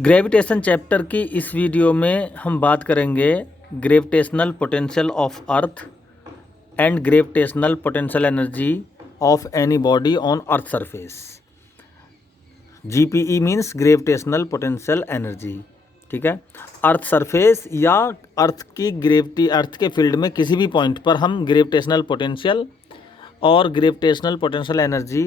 Gravitation chapter की इस video में हम बात करेंगे gravitational potential of earth and gravitational potential energy of any body on earth surface. GPE means gravitational potential energy. ठीक है, अर्थ सरफेस या अर्थ की ग्रेविटी, अर्थ के फील्ड में किसी भी पॉइंट पर हम ग्रेविटेशनल पोटेंशियल और ग्रेविटेशनल पोटेंशियल एनर्जी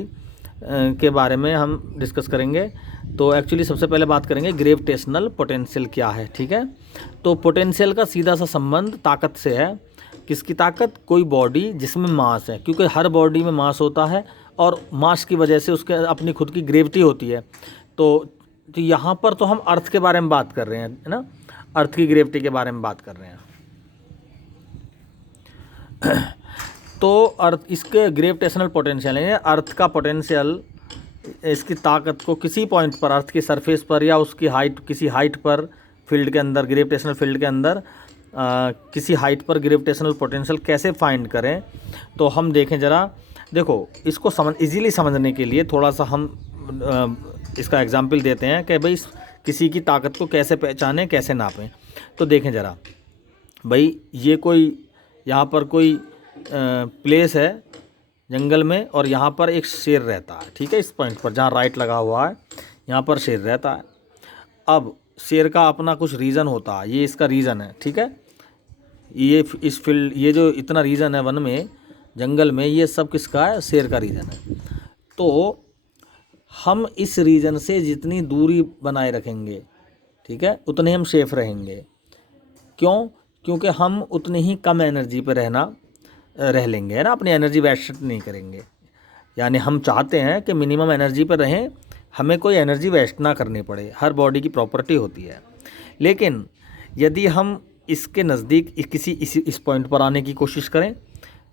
के बारे में हम डिस्कस करेंगे। तो एक्चुअली सबसे पहले बात करेंगे ग्रेविटेशनल पोटेंशियल क्या है। ठीक है, तो पोटेंशियल का सीधा सा संबंध ताकत से है। किसकी ताकत? कोई बॉडी जिसमें मास है, क्योंकि हर बॉडी में मास होता है और मास की वजह से उसके अपनी खुद की ग्रेविटी होती है। तो यहाँ पर तो हम अर्थ के बारे में बात कर रहे हैं, है ना, अर्थ की ग्रेविटी के बारे में बात कर रहे हैं। तो अर्थ, इसके ग्रेविटेशनल पोटेंशियल है अर्थ का पोटेंशियल, इसकी ताकत को किसी पॉइंट पर, अर्थ की सरफेस पर या उसकी हाइट, किसी हाइट पर फील्ड के अंदर, ग्रेविटेशनल फील्ड के अंदर किसी हाइट पर ग्रेविटेशनल पोटेंशियल कैसे फाइंड करें। तो हम देखें ज़रा, देखो इसको इजीली समझने के लिए थोड़ा सा हम इसका एग्जाम्पल देते हैं कि भाई किसी की ताकत को कैसे पहचानें, कैसे नापें। तो देखें ज़रा भाई, ये कोई यहाँ पर कोई प्लेस है जंगल में और यहाँ पर एक शेर रहता है। ठीक है, इस पॉइंट पर जहाँ राइट लगा हुआ है यहाँ पर शेर रहता है। अब शेर का अपना कुछ रीज़न होता है, ये इसका रीज़न है। ठीक है, ये इस फील्ड, ये जो इतना रीज़न है वन में, जंगल में, ये सब किसका है? शेर का रीज़न है। तो हम इस रीजन से जितनी दूरी बनाए रखेंगे, ठीक है, उतने हम सेफ रहेंगे। क्यों? क्योंकि हम उतनी ही कम एनर्जी पर रह लेंगे, है ना, अपनी एनर्जी वेस्ट नहीं करेंगे। यानी हम चाहते हैं कि मिनिमम एनर्जी पर रहें, हमें कोई एनर्जी वेस्ट ना करनी पड़े, हर बॉडी की प्रॉपर्टी होती है। लेकिन यदि हम इसके नज़दीक इस पॉइंट पर आने की कोशिश करें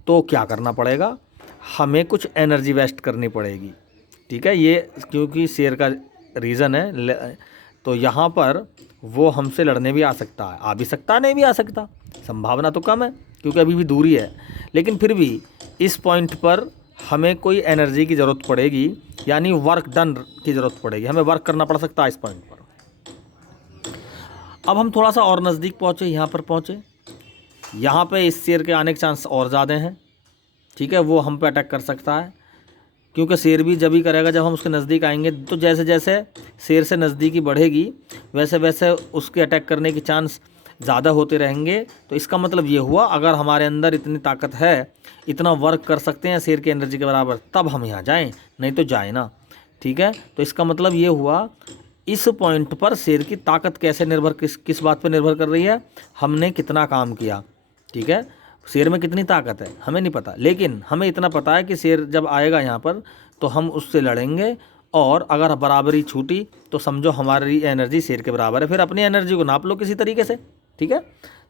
तो क्या करना पड़ेगा? हमें कुछ एनर्जी वेस्ट करनी पड़ेगी। ठीक है, ये क्योंकि शेर का रीज़न है, तो यहाँ पर वो हमसे लड़ने भी आ सकता है, आ भी सकता, नहीं भी आ सकता, संभावना तो कम है क्योंकि अभी भी दूरी है। लेकिन फिर भी इस पॉइंट पर हमें कोई एनर्जी की ज़रूरत पड़ेगी, यानी वर्क डन की ज़रूरत पड़ेगी, हमें वर्क करना पड़ सकता है इस पॉइंट पर। अब हम थोड़ा सा और नज़दीक पहुँचे, यहाँ पर पहुँचे, यहाँ पे इस शेर के आने के चांस और ज़्यादा हैं। ठीक है, वो हम पे अटैक कर सकता है, क्योंकि शेर भी जब ही करेगा जब हम उसके नज़दीक आएंगे। तो जैसे जैसे शेर से नज़दीकी बढ़ेगी वैसे वैसे उसके अटैक करने के चांस ज़्यादा होते रहेंगे। तो इसका मतलब ये हुआ, अगर हमारे अंदर इतनी ताकत है, इतना वर्क कर सकते हैं शेर की एनर्जी के बराबर, तब हम यहाँ जाएं, नहीं तो जाए ना। ठीक है, तो इसका मतलब ये हुआ, इस पॉइंट पर शेर की ताकत कैसे निर्भर, किस बात पर निर्भर कर रही है? हमने कितना काम किया। ठीक है, शेर में कितनी ताकत है हमें नहीं पता, लेकिन हमें इतना पता है कि शेर जब आएगा यहाँ पर तो हम उससे लड़ेंगे, और अगर बराबरी छूटी तो समझो हमारी एनर्जी शेर के बराबर है। फिर अपनी एनर्जी को नाप लो किसी तरीके से। ठीक है,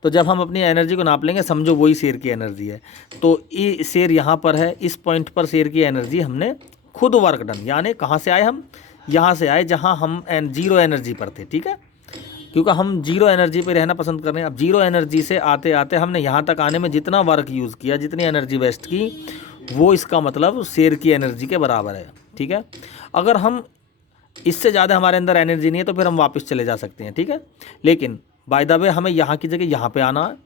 तो जब हम अपनी एनर्जी को नाप लेंगे, समझो वही शेर की एनर्जी है। तो ये शेर यहाँ पर है, इस पॉइंट पर शेर की एनर्जी हमने खुद वर्क डन, यानी कहाँ से आए हम? यहाँ से आए जहाँ हम जीरो एनर्जी पर थे। ठीक है, क्योंकि हम जीरो एनर्जी पे रहना पसंद कर रहे हैं। अब जीरो एनर्जी से आते आते हमने यहाँ तक आने में जितना वर्क यूज़ किया, जितनी एनर्जी वेस्ट की, वो इसका मतलब शेर की एनर्जी के बराबर है। ठीक है, अगर हम इससे ज़्यादा हमारे अंदर एनर्जी नहीं है तो फिर हम वापस चले जा सकते हैं। ठीक है, लेकिन बाय द वे हमें यहाँ की जगह यहाँ पे आना है,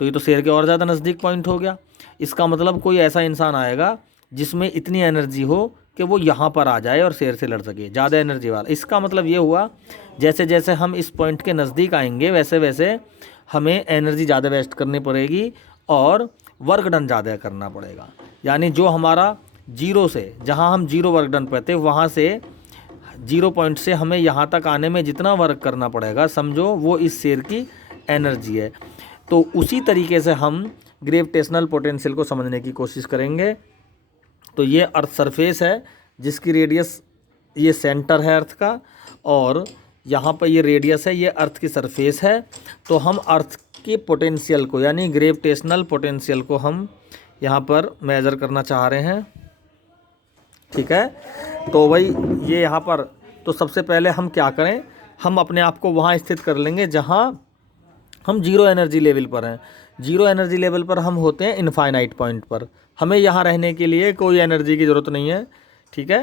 तो ये तो शेर के और ज़्यादा नज़दीक पॉइंट हो गया। इसका मतलब कोई ऐसा इंसान आएगा जिसमें इतनी एनर्जी हो कि वो यहाँ पर आ जाए और शेर से लड़ सके, ज़्यादा एनर्जी वाला। इसका मतलब ये हुआ, जैसे जैसे हम इस पॉइंट के नज़दीक आएंगे वैसे वैसे हमें एनर्जी ज़्यादा वेस्ट करनी पड़ेगी और वर्क डन ज़्यादा करना पड़ेगा। यानी जो हमारा जीरो से, जहाँ हम जीरो वर्क डन पे थे, वहाँ से जीरो पॉइंट से हमें यहाँ तक आने में जितना वर्क करना पड़ेगा, समझो वो इस शेर की एनर्जी है। तो उसी तरीके से हम ग्रेविटेशनल पोटेंशियल को समझने की कोशिश करेंगे। तो ये अर्थ सरफेस है जिसकी रेडियस, ये सेंटर है अर्थ का, और यहाँ पर ये रेडियस है, ये अर्थ की सरफेस है। तो हम अर्थ के पोटेंशियल को, यानी ग्रेविटेशनल पोटेंशियल को हम यहाँ पर मेज़र करना चाह रहे हैं। ठीक है, तो भाई ये यहाँ पर, तो सबसे पहले हम क्या करें, हम अपने आप को वहाँ स्थित कर लेंगे जहाँ हम जीरो एनर्जी लेवल पर हैं। जीरो एनर्जी लेवल पर हम होते हैं इनफाइनाइट पॉइंट पर, हमें यहाँ रहने के लिए कोई एनर्जी की ज़रूरत नहीं है। ठीक है,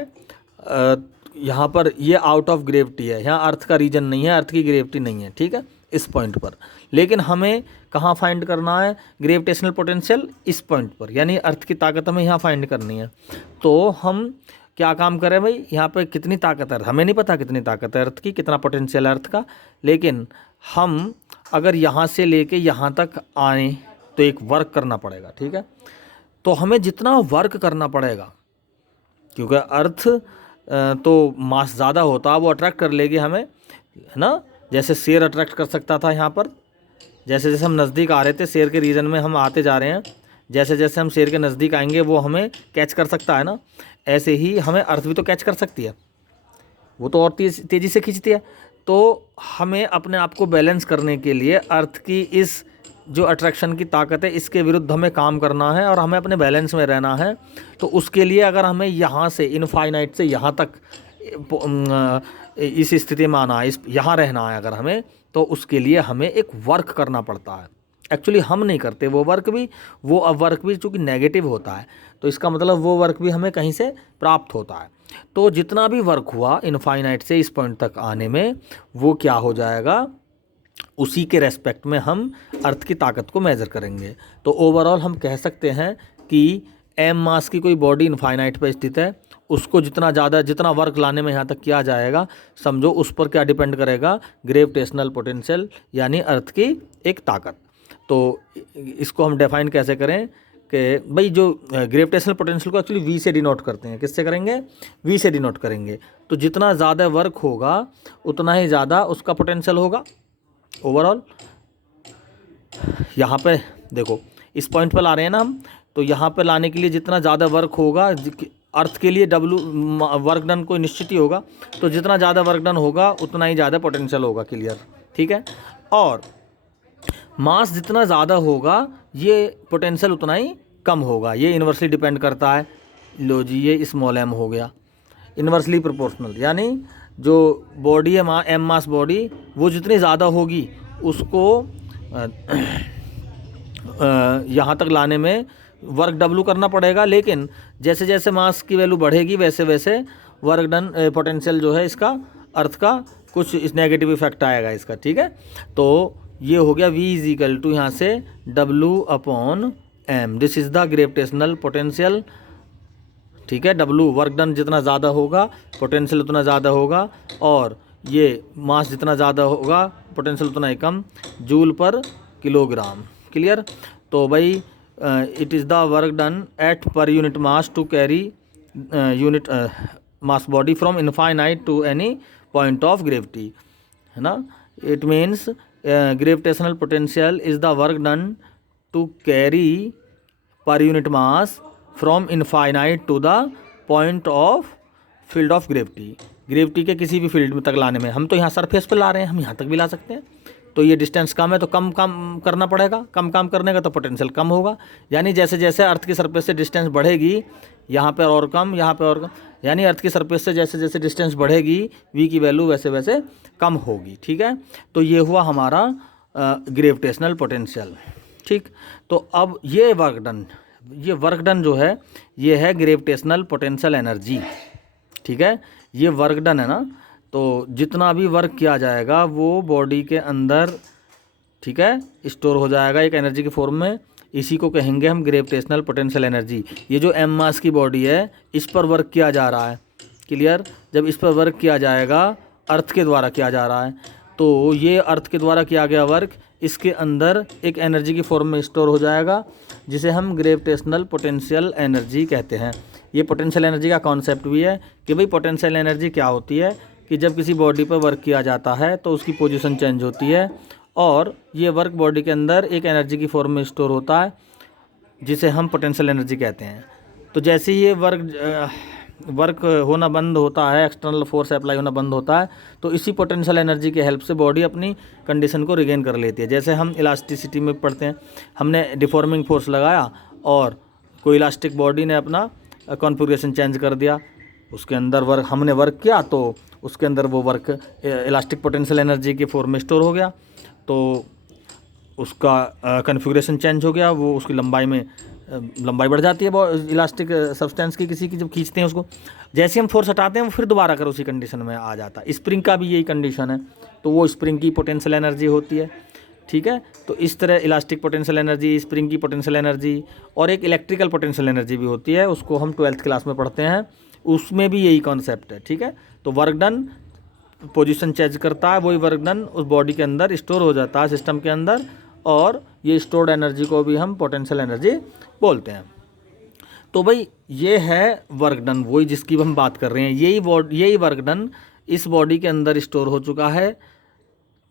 यहाँ पर ये आउट ऑफ ग्रेविटी है, यहाँ अर्थ का रीजन नहीं है, अर्थ की ग्रेविटी नहीं है, ठीक है, इस पॉइंट पर। लेकिन हमें कहाँ फाइंड करना है ग्रेविटेशनल पोटेंशियल, इस पॉइंट पर, यानी अर्थ की ताकत हमें यहाँ फाइंड करनी है। तो हम क्या काम करें भाई, यहाँ पे कितनी ताकत है, हमें नहीं पता कितनी ताकत है अर्थ की, कितना पोटेंशियल है अर्थ का, लेकिन हम अगर यहाँ से लेके यहाँ तक आए तो एक वर्क करना पड़ेगा, ठीक है। तो हमें जितना वर्क करना पड़ेगा, क्योंकि अर्थ तो मास ज़्यादा होता है, वो अट्रैक्ट कर लेगी हमें, है ना। जैसे शेर अट्रैक्ट कर सकता था यहाँ पर, जैसे जैसे हम नज़दीक आ रहे थे शेर के रीजन में हम आते जा रहे हैं, जैसे जैसे हम शेर के नज़दीक आएंगे वो हमें कैच कर सकता है ना, ऐसे ही हमें अर्थ भी तो कैच कर सकती है, वो तो और तेज़ी से खींचती है। तो हमें अपने आप को बैलेंस करने के लिए अर्थ की इस जो अट्रैक्शन की ताकत है इसके विरुद्ध हमें काम करना है और हमें अपने बैलेंस में रहना है। तो उसके लिए अगर हमें यहाँ से इनफाइनाइट से यहाँ तक इस स्थिति में आना है, इस यहाँ रहना है अगर हमें, तो उसके लिए हमें एक वर्क करना पड़ता है। एक्चुअली हम नहीं करते वो वर्क भी चूँकि नेगेटिव होता है, तो इसका मतलब वो वर्क भी हमें कहीं से प्राप्त होता है। तो जितना भी वर्क हुआ इनफाइनाइट से इस पॉइंट तक आने में, वो क्या हो जाएगा, उसी के रेस्पेक्ट में हम अर्थ की ताकत को मेज़र करेंगे। तो ओवरऑल हम कह सकते हैं कि एम मास की कोई बॉडी इनफाइनाइट पर स्थित है, उसको जितना वर्क लाने में यहाँ तक किया जाएगा, समझो उस पर क्या डिपेंड करेगा, ग्रेविटेशनल पोटेंशियल यानी अर्थ की एक ताकत। तो इसको हम डिफाइन कैसे करें कि भाई जो ग्रेविटेशनल पोटेंशियल को एक्चुअली वी से डिनोट करते हैं, किससे करेंगे, वी से डिनोट करेंगे। तो जितना ज़्यादा वर्क होगा उतना ही ज़्यादा उसका पोटेंशियल होगा ओवरऑल। यहाँ पे देखो इस पॉइंट पर ला रहे हैं ना हम, तो यहाँ पे लाने के लिए जितना ज़्यादा वर्क होगा, अर्थ के लिए डब्लू वर्क डन कोई निश्चित ही होगा, तो जितना ज़्यादा वर्क डन होगा उतना ही ज़्यादा पोटेंशियल होगा, क्लियर, ठीक है। और मास जितना ज़्यादा होगा ये पोटेंशियल उतना ही कम होगा, ये इन्वर्सली डिपेंड करता है। लो जी, ये स्मॉल एम हो गया, इन्वर्सली प्रोपोर्शनल, यानी जो बॉडी है एम मास बॉडी, वो जितनी ज़्यादा होगी उसको यहाँ तक लाने में वर्क डब्लू करना पड़ेगा। लेकिन जैसे जैसे मास की वैल्यू बढ़ेगी वैसे वैसे वर्क डन पोटेंशियल जो है इसका अर्थ का कुछ इस नेगेटिव इफेक्ट आएगा इसका, ठीक है। तो ये हो गया V इज इक्वल टू यहाँ से W upon M, this is the gravitational potential, ठीक है। W वर्क डन जितना ज़्यादा होगा पोटेंशियल उतना ज़्यादा होगा, और ये मास जितना ज़्यादा होगा पोटेंशियल उतना ही कम, जूल पर किलोग्राम, क्लियर। तो भाई it is the work done at per unit mass to carry unit mass body from infinite to any point of gravity, है ना। It means gravitational potential is the work done to carry per unit mass from infinite to the point of field of gravity, gravity के किसी भी field में तक लाने में। हम तो यहाँ सरफेस पर ला रहे हैं, हम यहाँ तक भी ला सकते हैं। तो ये डिस्टेंस कम है तो कम काम करना पड़ेगा, कम काम करने का तो पोटेंशियल कम होगा। यानी जैसे जैसे अर्थ की सरफेस से डिस्टेंस बढ़ेगी, यहाँ पर और कम, यहाँ पर और कम, यानी अर्थ की सरफेस से जैसे जैसे डिस्टेंस बढ़ेगी वी की वैल्यू वैसे वैसे कम होगी, ठीक है। तो ये हुआ हमारा ग्रेविटेशनल पोटेंशियल, ठीक। तो अब ये वर्क डन जो है ये है ग्रेविटेशनल पोटेंशियल एनर्जी, ठीक है। ये वर्क डन है ना, तो जितना भी वर्क किया जाएगा वो बॉडी के अंदर, ठीक है, स्टोर हो जाएगा एक एनर्जी के फॉर्म में। इसी को कहेंगे हम ग्रेविटेशनल पोटेंशियल एनर्जी। ये जो एम मास की बॉडी है इस पर वर्क किया जा रहा है, क्लियर। जब इस पर वर्क किया जाएगा अर्थ के द्वारा किया जा रहा है, तो ये अर्थ के द्वारा किया गया वर्क इसके अंदर एक एनर्जी की फॉर्म में स्टोर हो जाएगा, जिसे हम ग्रेविटेशनल पोटेंशियल एनर्जी कहते हैं। ये पोटेंशियल एनर्जी का कॉन्सेप्ट भी है कि भाई पोटेंशियल एनर्जी क्या होती है, कि जब किसी बॉडी पर वर्क किया जाता है तो उसकी पोजीशन चेंज होती है, और ये वर्क बॉडी के अंदर एक एनर्जी की फॉर्म में स्टोर होता है, जिसे हम पोटेंशियल एनर्जी कहते हैं। तो जैसे ही ये वर्क होना बंद होता है, एक्सटर्नल फोर्स अप्लाई होना बंद होता है, तो इसी पोटेंशियल एनर्जी के हेल्प से बॉडी अपनी कंडीशन को रिगेन कर लेती है। जैसे हम इलास्टिसिटी में पढ़ते हैं, हमने डिफॉर्मिंग फोर्स लगाया और कोई इलास्टिक बॉडी ने अपना कॉन्फ़िगरेशन चेंज कर दिया, उसके अंदर हमने वर्क किया तो उसके अंदर वो वर्क इलास्टिक पोटेंशियल एनर्जी के फॉर्म में स्टोर हो गया, तो उसका कॉन्फ़िगरेशन चेंज हो गया, वो उसकी लंबाई में लंबाई बढ़ जाती है इलास्टिक सब्सटेंस की किसी की, जब खींचते हैं उसको। जैसे हम फोर्स हटाते हैं वो फिर दोबारा कर उसी कंडीशन में आ जाता है। स्प्रिंग का भी यही कंडीशन है, तो वो स्प्रिंग की पोटेंशियल एनर्जी होती है, ठीक है। तो इस तरह इलास्टिक पोटेंशियल एनर्जी, स्प्रिंग की पोटेंशियल एनर्जी और एक इलेक्ट्रिकल पोटेंशियल एनर्जी भी होती है, उसको हम 12th क्लास में पढ़ते हैं, उसमें भी यही कॉन्सेप्ट है, ठीक है। तो वर्क डन पोजीशन चेंज करता है, वही वर्क डन उस बॉडी के अंदर स्टोर हो जाता है सिस्टम के अंदर, और ये स्टोर्ड एनर्जी को भी हम पोटेंशियल एनर्जी बोलते हैं। तो भाई ये है वर्क डन, वही जिसकी हम बात कर रहे हैं, यही वर्क डन इस बॉडी के अंदर स्टोर हो चुका है,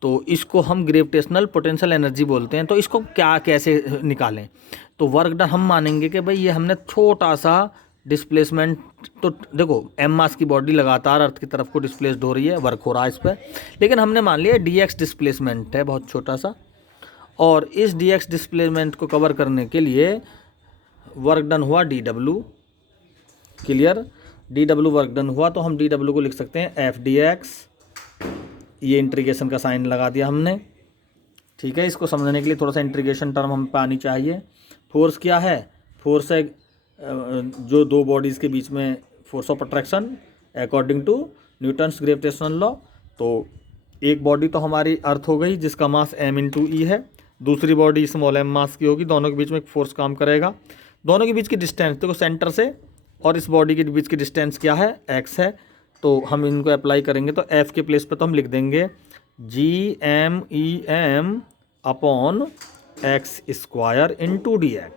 तो इसको हम ग्रेविटेशनल पोटेंशियल एनर्जी बोलते हैं। तो इसको क्या कैसे निकालें? तो वर्क डन हम मानेंगे कि भाई ये हमने छोटा सा डिस्प्लेसमेंट, तो देखो एम मास की बॉडी लगातार अर्थ की तरफ को डिस्प्लेस्ड हो रही है, वर्क हो रहा है इस पर, लेकिन हमने मान लिया dx डिस्प्लेसमेंट है बहुत छोटा सा, और इस dx डिस्प्लेसमेंट को कवर करने के लिए वर्क डन हुआ dw, clear. dw work done हुआ तो हम dw को लिख सकते हैं f/dx, ये इंटीग्रेशन का साइन लगा दिया हमने, ठीक है। इसको समझने के लिए थोड़ा सा इंटीग्रेशन टर्म हम पे आनी चाहिए। फोर्स क्या है? फोर्स है जो दो बॉडीज़ के बीच में force of attraction according to Newton's gravitational law. तो एक बॉडी तो हमारी अर्थ हो गई जिसका मास m/e है, दूसरी बॉडी स्मॉल m मास की होगी, दोनों के बीच में एक फोर्स काम करेगा। दोनों के बीच की डिस्टेंस देखो, सेंटर से और इस बॉडी के बीच की डिस्टेंस क्या है? x है। तो हम इनको अप्लाई करेंगे तो f के प्लेस पे तो हम लिख देंगे G_m_E_m upon x² into dx,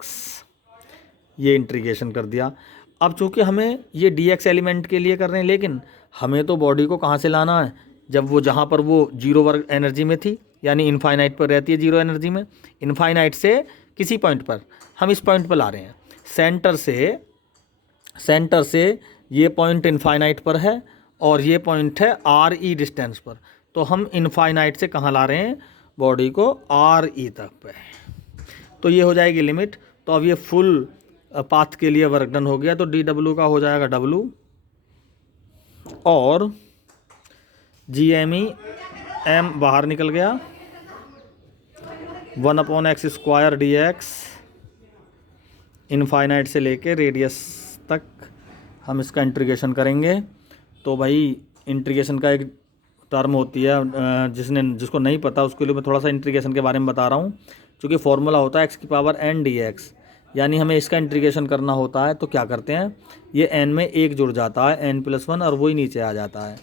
ये इंटीग्रेशन कर दिया। अब चूँकि हमें ये dx एलिमेंट के लिए कर रहे हैं, लेकिन हमें तो बॉडी को कहाँ से लाना है? जब वो जहाँ पर वो जीरो वर्क एनर्जी में थी, यानी इनफाइनाइट पर रहती है जीरो एनर्जी में, इनफाइनाइट से किसी पॉइंट पर हम इस पॉइंट पर ला रहे हैं। सेंटर से ये पॉइंट इनफाइनाइट पर है और ये पॉइंट है RE डिस्टेंस पर, तो हम इनफाइनाइट से कहाँ ला रहे हैं? बॉडी को RE तक पे। तो ये हो जाएगी लिमिट। तो अब ये फुल पाथ के लिए वर्क डन हो गया, तो dw का हो जाएगा w और G_m_E_m बाहर निकल गया, 1/x² dx, इनफाइनाइट से लेके रेडियस तक हम इसका इंटीग्रेशन करेंगे। तो भाई इंटीग्रेशन का एक टर्म होती है, जिसको नहीं पता उसके लिए मैं थोड़ा सा इंटीग्रेशन के बारे में बता रहा हूँ। क्योंकि फॉर्मूला होता है x⁴n dx, यानी हमें इसका इंटीग्रेशन करना होता है। तो क्या करते हैं, ये n में एक जुड़ जाता है n+1 और वही नीचे आ जाता है।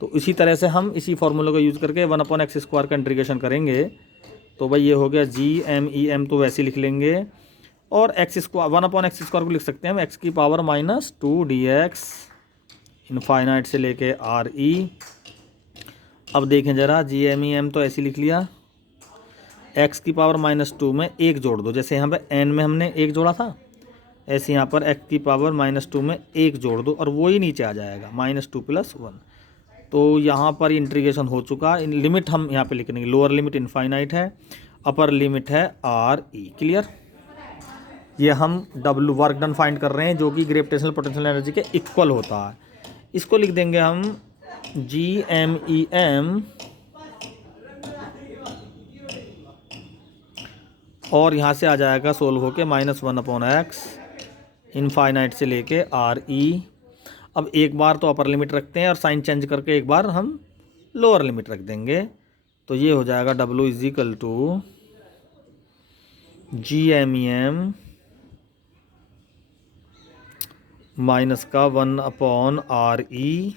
तो इसी तरह से हम इसी फॉर्मूले को यूज़ करके 1/x² का इंटीग्रेशन करेंगे। तो भाई ये हो गया G_m_E_m, तो वैसे लिख लेंगे, और x² 1/x² को लिख सकते हैं हम x⁻² dx, इनफाइनाइट से लेके RE। अब देखें ज़रा, G_m_E_m तो ऐसे लिख लिया, x⁻² में एक जोड़ दो, जैसे यहाँ पे n में हमने एक जोड़ा था, ऐसे यहाँ पर x⁻² में एक जोड़ दो और वो ही नीचे आ जाएगा -2+1। तो यहाँ पर इंटीग्रेशन हो चुका। लिमिट हम यहाँ पे लिखेंगे, लोअर लिमिट इनफाइनाइट है, अपर लिमिट है RE, क्लियर। ये हम W वर्क डन फाइंड कर रहे हैं जो कि ग्रेविटेशनल पोटेंशियल एनर्जी के इक्वल होता है। इसको लिख देंगे हम G_m_E_m, और यहाँ से आ जाएगा सोल्व होके -1/x, इनफाइनाइट से लेके RE। अब एक बार तो अपर लिमिट रखते हैं और साइन चेंज करके एक बार हम लोअर लिमिट रख देंगे। तो ये हो जाएगा W = G_m_E_m -1/RE,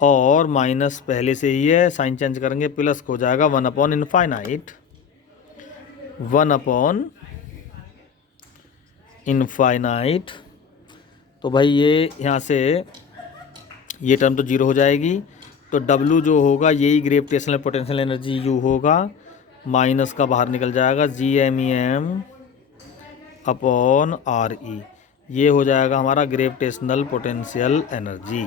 और माइनस पहले से ही है, साइन चेंज करेंगे, प्लस हो जाएगा 1/∞, 1/∞। तो भाई ये यहाँ से ये टर्म तो जीरो हो जाएगी। तो W जो होगा यही ग्रेविटेशनल पोटेंशियल एनर्जी U होगा, माइनस का बाहर निकल जाएगा G_m_E_m अपॉन RE, ये हो जाएगा हमारा ग्रेविटेशनल पोटेंशियल एनर्जी,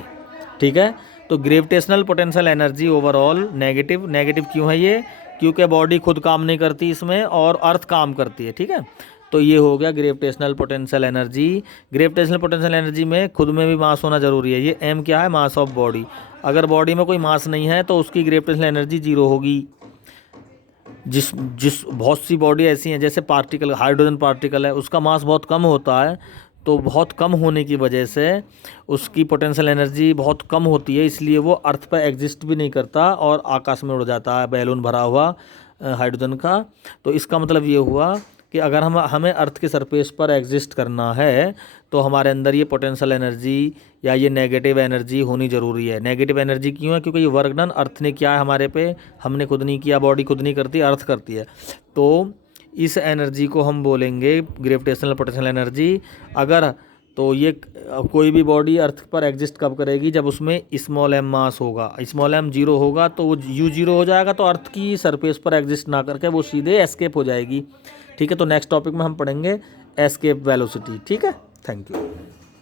ठीक है। तो gravitational potential energy overall negative क्यों है ये? क्योंकि बॉडी खुद काम नहीं करती इसमें और अर्थ काम करती है, ठीक है। तो ये हो गया gravitational potential energy. Gravitational potential energy में खुद में भी मास होना ज़रूरी है। ये m क्या है? Mass of body. अगर बॉडी में कोई मास नहीं है तो उसकी ग्रेविटेशनल एनर्जी जीरो होगी। जिस जिस बहुत सी बॉडी ऐसी हैं, जैसे पार्टिकल, हाइड्रोजन पार्टिकल है, उसका मास बहुत कम होता है, तो बहुत कम होने की वजह से उसकी पोटेंशियल एनर्जी बहुत कम होती है, इसलिए वो अर्थ पर एग्जिस्ट भी नहीं करता और आकाश में उड़ जाता है बैलून भरा हुआ हाइड्रोजन का। तो इसका मतलब ये हुआ कि अगर हमें अर्थ के सरफेस पर एग्जिस्ट करना है तो हमारे अंदर ये पोटेंशियल एनर्जी या ये नेगेटिव एनर्जी होनी ज़रूरी है। नेगेटिव एनर्जी क्यों है? क्योंकि ये वर्क डन अर्थ ने किया है हमारे पे, हमने खुद नहीं किया, बॉडी खुद नहीं करती, अर्थ करती है। तो इस एनर्जी को हम बोलेंगे ग्रेविटेशनल पोटेंशियल एनर्जी। अगर तो ये कोई भी बॉडी अर्थ पर एग्जिस्ट कब करेगी? जब उसमें स्मॉल एम मास होगा। स्मॉल एम जीरो होगा तो वो यू जीरो हो जाएगा, तो अर्थ की सरफेस पर एग्जिस्ट ना करके वो सीधे एस्केप हो जाएगी। ठीक है, तो नेक्स्ट टॉपिक में हम पढ़ेंगे एस्केप वेलोसिटी। ठीक है, थैंक यू।